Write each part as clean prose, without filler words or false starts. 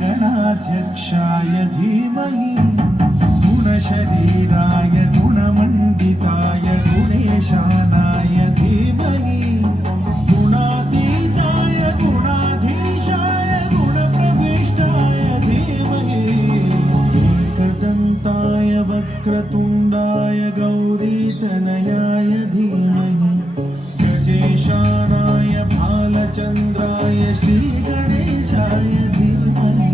गणाध्यक्षाय धीमहि गुणशरीराय गुणमण्डिताय गुणेशानाय धीमहि गुणातीताय गुणाधीशाय गुणप्रविष्टाय धीमहि एकदन्ताय वक्रतुण्डाय गौरीतनयाय धीमहि गजेशानाय भालचन्द्राय श्रीगणेशाय धीमहि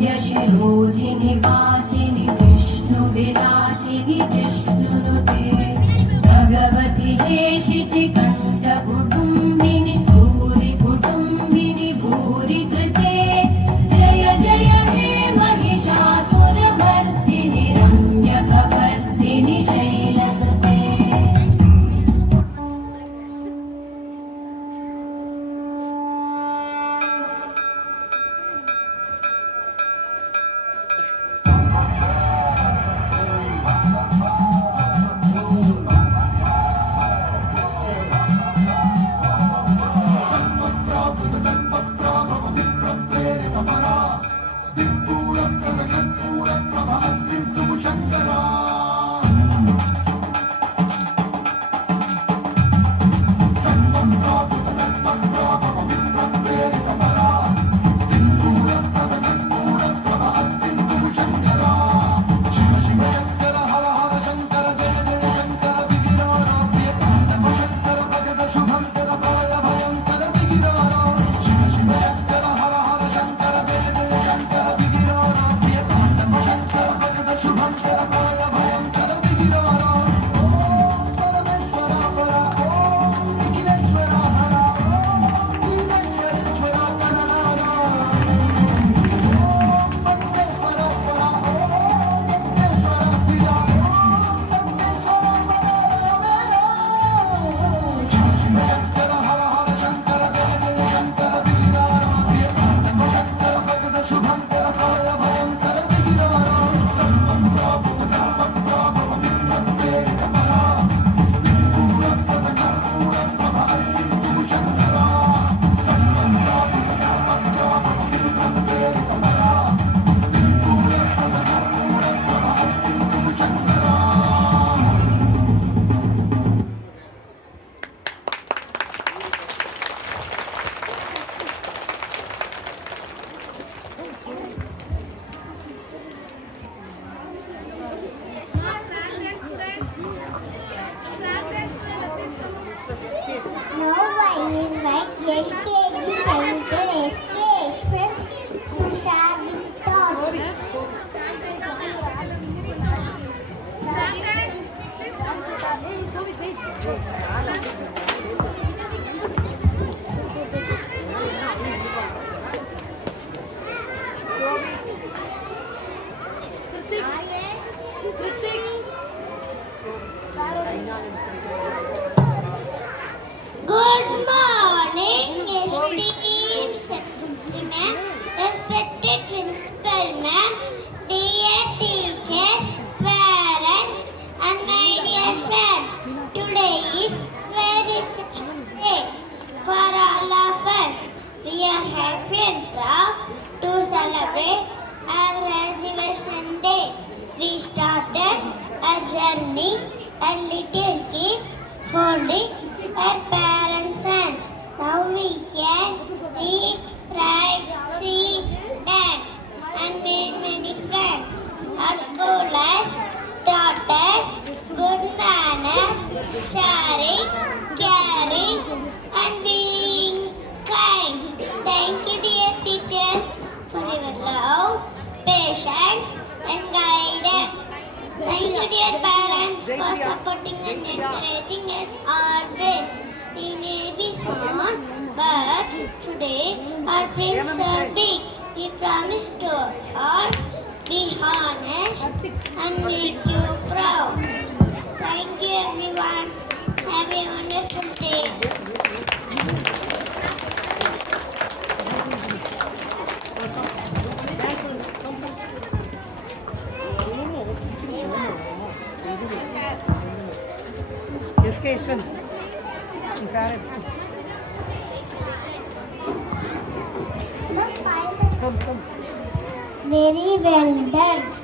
वरविन्द्यशिरोधिनि वासिनि विष्णुविलासिनि जिष्णुनुते भगवति हेशिति कण्ठकुटुम्बिनि भूरि कुटुम्बिनि भूरि कृते जय जय हे Mahishasuramardini रम्यकपर्दिनि शैलसुते Good morning, esteemed secretary ma'am, respected principal ma'am, dear teachers, parents, and my dear friends. Today is very special day for all of us. We are happy and proud to celebrate our graduation day. We started a journey as little kids holding our parents' hands. Now we can read, write, see, dance, and make many friends. Our school has taught us good manners. sharing, caring, and being kind. Thank you, dear teachers, for your love, patience, and guidance. Thank you, dear parents, for supporting and encouraging us always. We may be small, but today our dreams are big. We promise to all be honest and make you proud. Thank you, everyone. Have a wonderful day. S K Yashwant Very well done.